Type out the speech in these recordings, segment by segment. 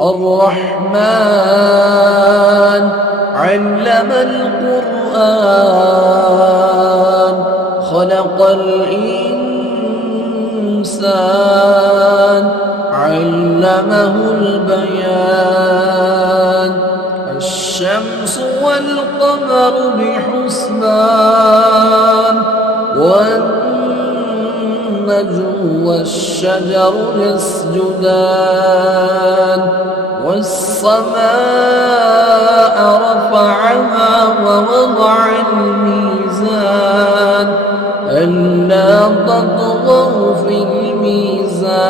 الرحمن علم القرآن خلق الإنسان علمه البيان الشمس والقمر بحسبان والنجم والشجر يسجدان والسماء رفعها ووضع الميزان ألا تطغوا في الميزان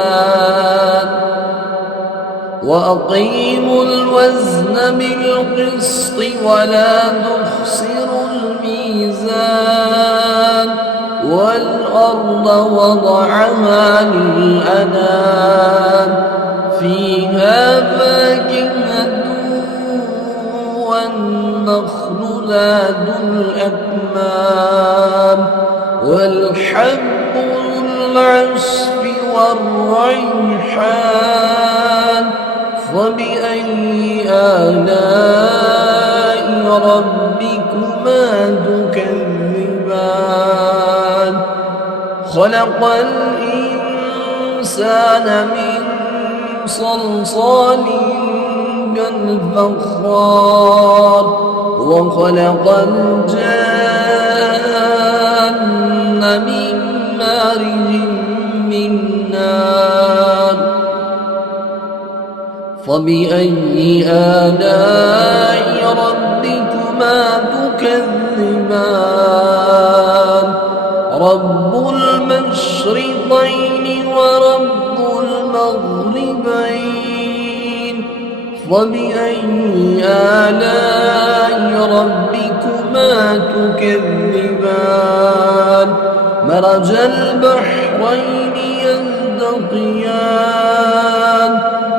وأقيموا الوزن بالقسط ولا تخسروا الميزان والأرض وضعها للأنام فيها فاكهة والنخل ذات الأكمام والحب ذو العصف والريحان فبأي آلاء ربكما تكذبان خلق الإنسان من صلصال كالفخار وخلق الجان من مارج من نار فبأي آلاء ربكما تكذبان رب المشرقين ورب المغربين فبأي آلاء ربكما تكذبان مرج البحرين يلتقيان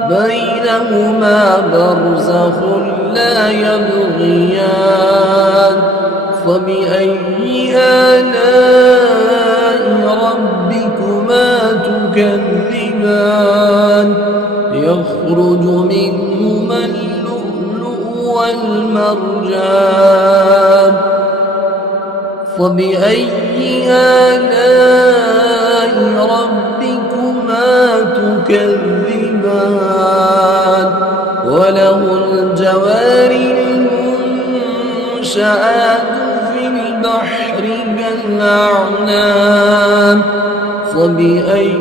بينهما برزخ لا يبغيان فبأي آلاء ربكما تكذبان يخرج منهما اللؤلؤ والمرجان فبأي آلاء ربكما تكذبان وله الجوار المنشآت في البحر كالأعلام فبأي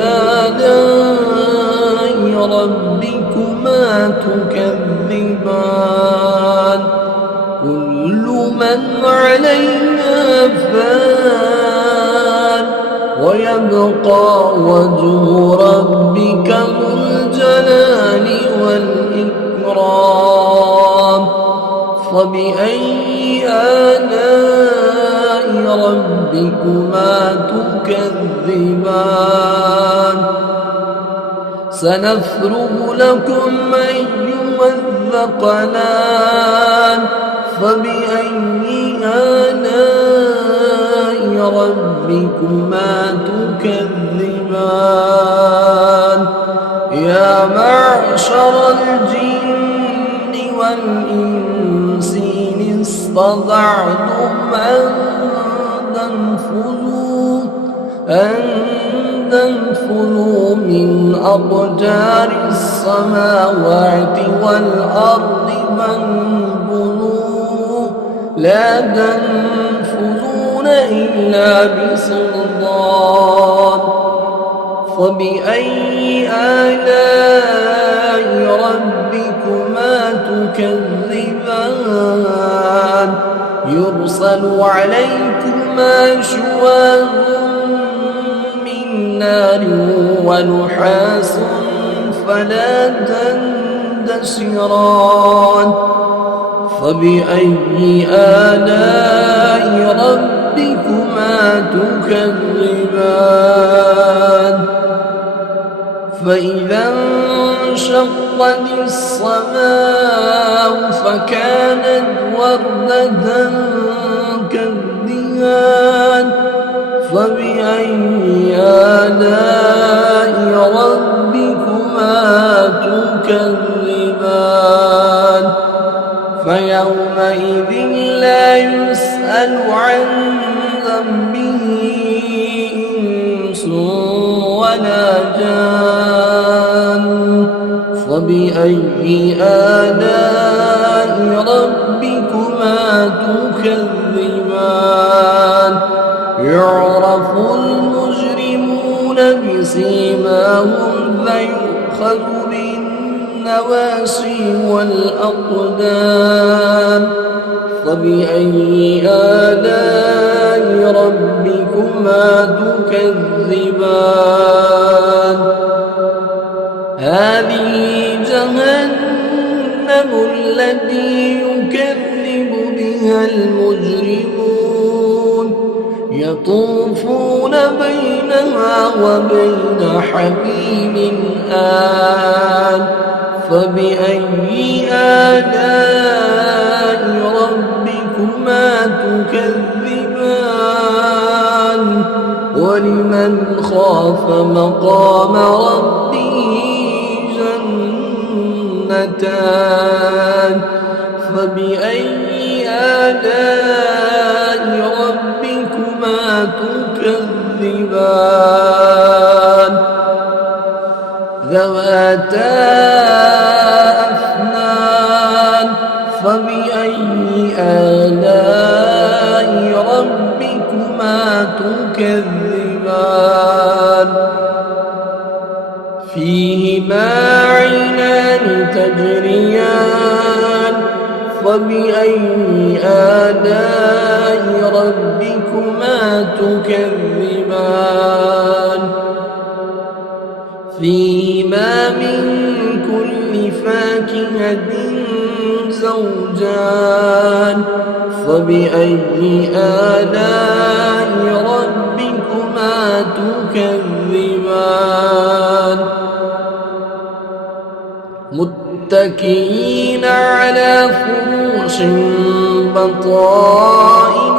آلاء ربكما تكذبان كل من عليها فان ويبقى وجه ربك ذو الجلال والإكرام فبأي آلاء ربكما تكذبان سنفرغ لكم أيها الثقلان فبأي آلاء ربكما تكذبان يا معشر الجن والإنس إن استطعتم أن تنفذوا من أقدار السماوات والأرض فانفذوا لا تنفذون إلا بسلطان فبأي آلاء ربكما تكذبان يرسل عليكما شواظ من نار ونحاس فلا تندسران فبأي آلاء ربكما تكذبان فإذا انشقت السماء فكانت وردة كالدهان فبأي آلاء ربكما تكذبان فيومئذ لا يسأل عن ذنبه إنس ولا جان فبأي آلاء ربكما تكذبان يعرف المجرمون بسيماهم فيؤخذ بالنواصي والأقدام فبأي آلاء ربكما تكذبان هذه جهنم التي يكذب بها المجرمون يطوفون بينها وبين حميم آن فبأي آلاء ربكما تكذبان ولمن خاف مقام ربه جنتان فبأي آلاء ربكما تكذبان ذواتا أفنان فبأي آلاء ربكما تكذبان فيهما عينان تجريان فبأي آلاء ربكما تكذبان فيهما من كل فاكهة زوجان فبأي آلاء ربكما تكذبان متكئين على فرش بطائنها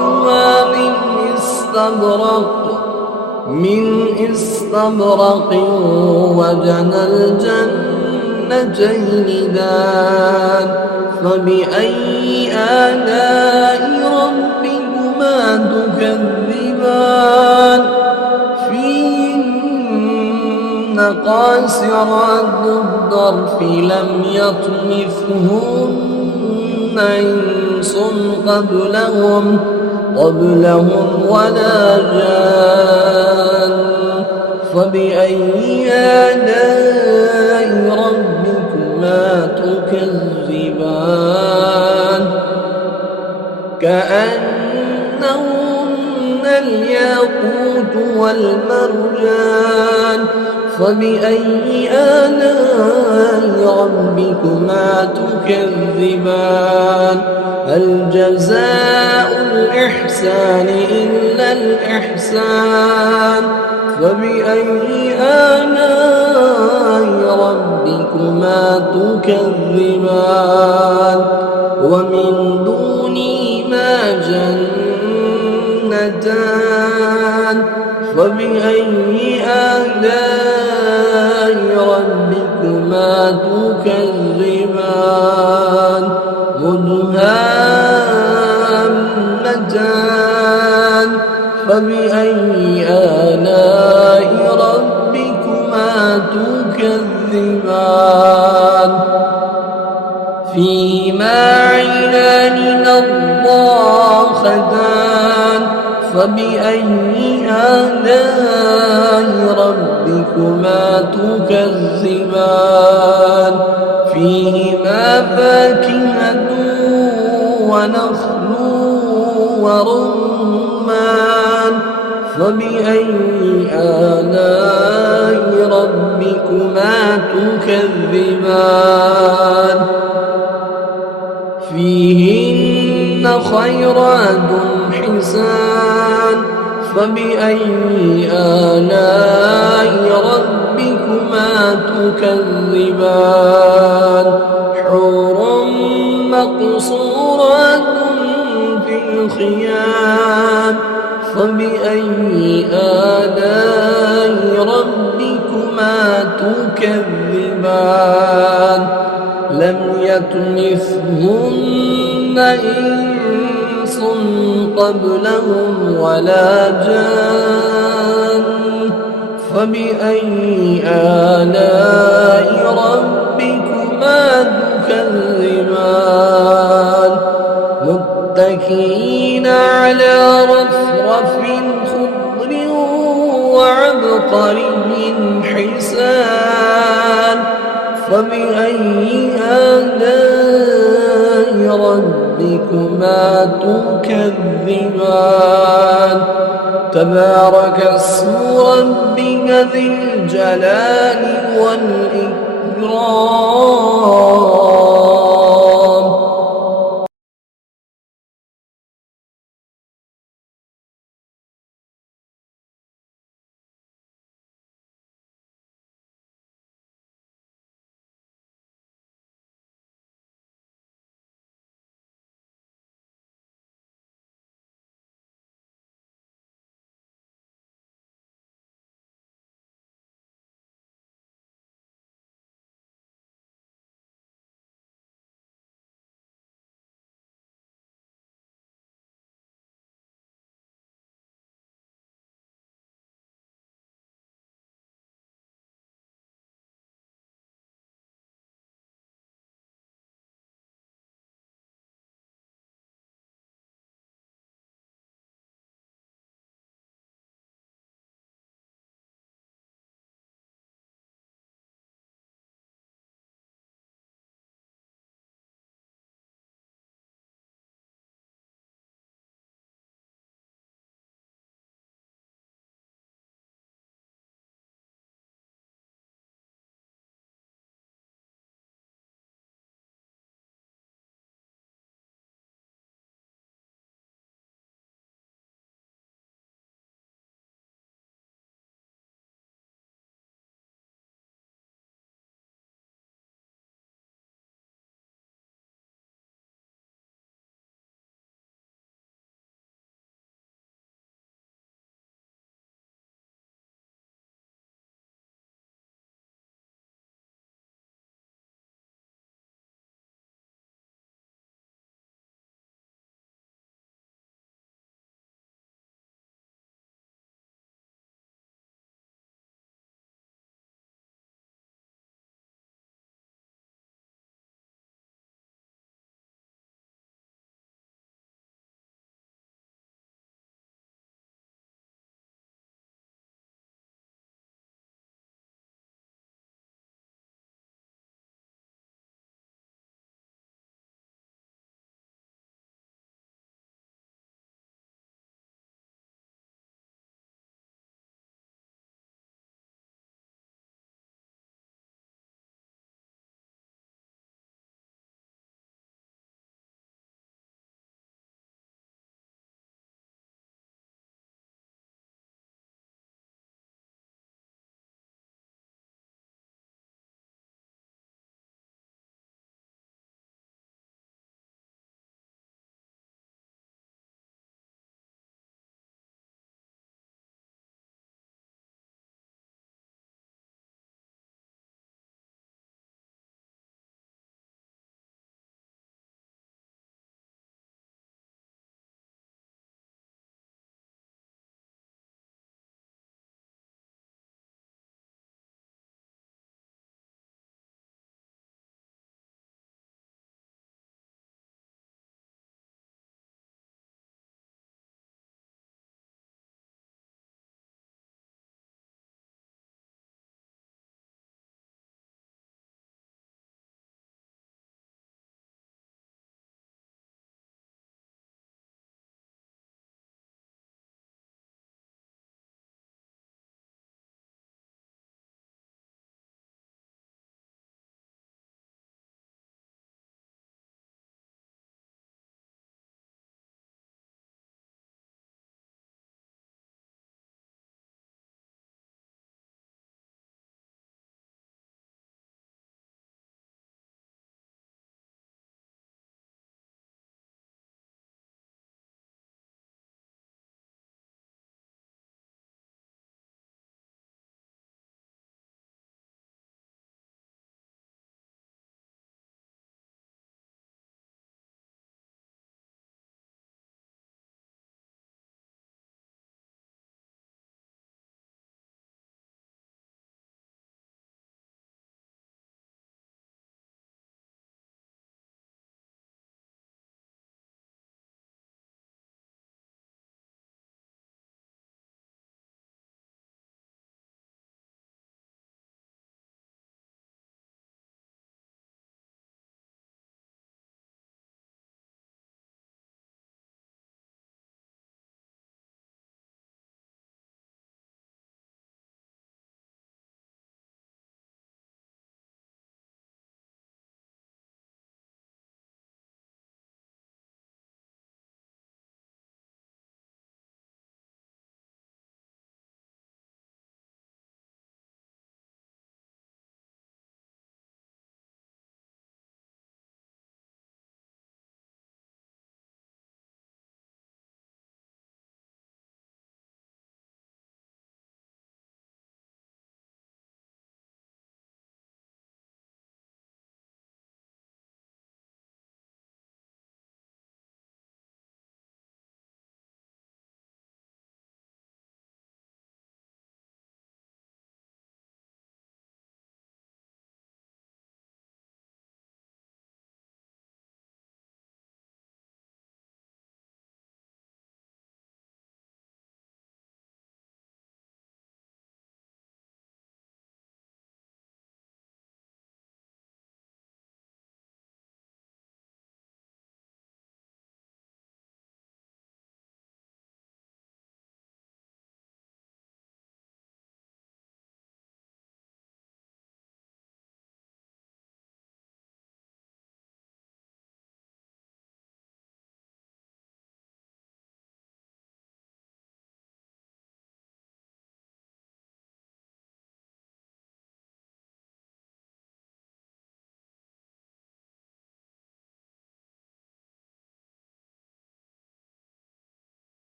من استبرق وجنى الجنتين دان فبأي آلاء ربكما تكذبان فيهن قاصرات الطرف لم يطمثهن إنس قبلهم ولا جان فبأي آلاء ربكما تكذبان كأنهن الياقوت والمرجان فبأي آلاء ربكما تكذبان هل جزاء الإحسان إلا الإحسان فبأي آلاء ربكما تكذبان ومن دونهما جنتان فبأي آلاء ربكما تكذبان مدهامتان فبأي آلاء ربكما تكذبان فيهما عينان نضاختان فبأي آلاء ربكما تكذبان فيهما فاكهة ونخل ورمان فبأي آلاء ربكما تكذبان فيهن خيرات حسان فبأي آلاء ربكما تكذبان حور مقصورات في الخيام فبأي آلاء ربكما تكذبان لم يطمثهن إنس قبلهم ولا جان فبأي آلاء ربكما تكذبان متكئين على رفرف خضر وعبقري حسان فبأي آلاء ربكما تكذبان تبارك اسم ربك ذي الجلال والإكرام